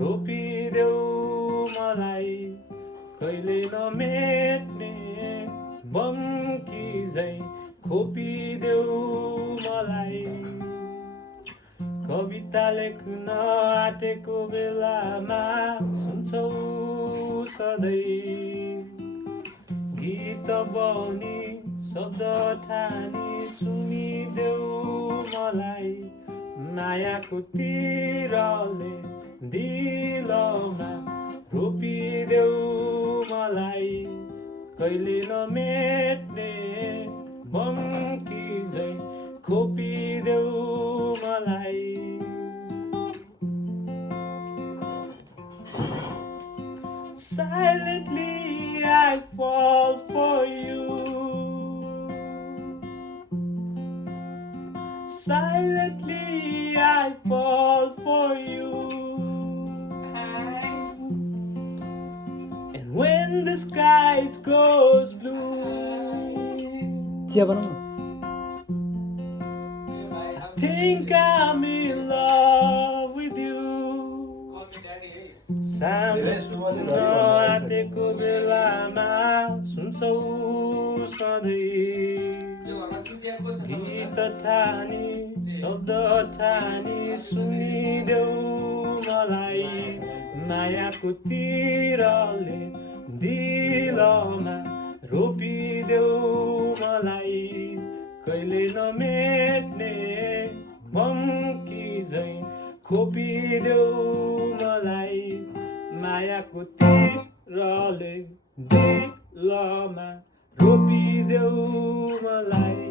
रोपिदेऊ मलाई कहिले नमेट्ने बम्की झैँ खोपिदेऊ मलाई कविता लेख्न आँटेको बेलामा सुन्छौ सधैँ गीत बनी शब्द ठानी सुनिदेऊ मलाई मायाको तीरले दिलमा रोपिदेऊ मलाई कहिले नमेट्ने बम्की झैँ खोपिदेऊ मलाई Silently I fall for you. Silently I fall for you. And when the skies goes blue, चिया बनाऊ न I think I'm in love with you. साँझ सुन्न आँटेको बेलामा सुन्छौ सधैँ गीत ठानी शब्द ठानी सुनिदेऊ मलाई मायाको तीरले दिलमा रोपिदेऊ मलाई कहिले नमेट्ने बम्की झैँ खोपिदेऊ मलाई मायाको तीरले दिलमा रोपिदेऊ मलाई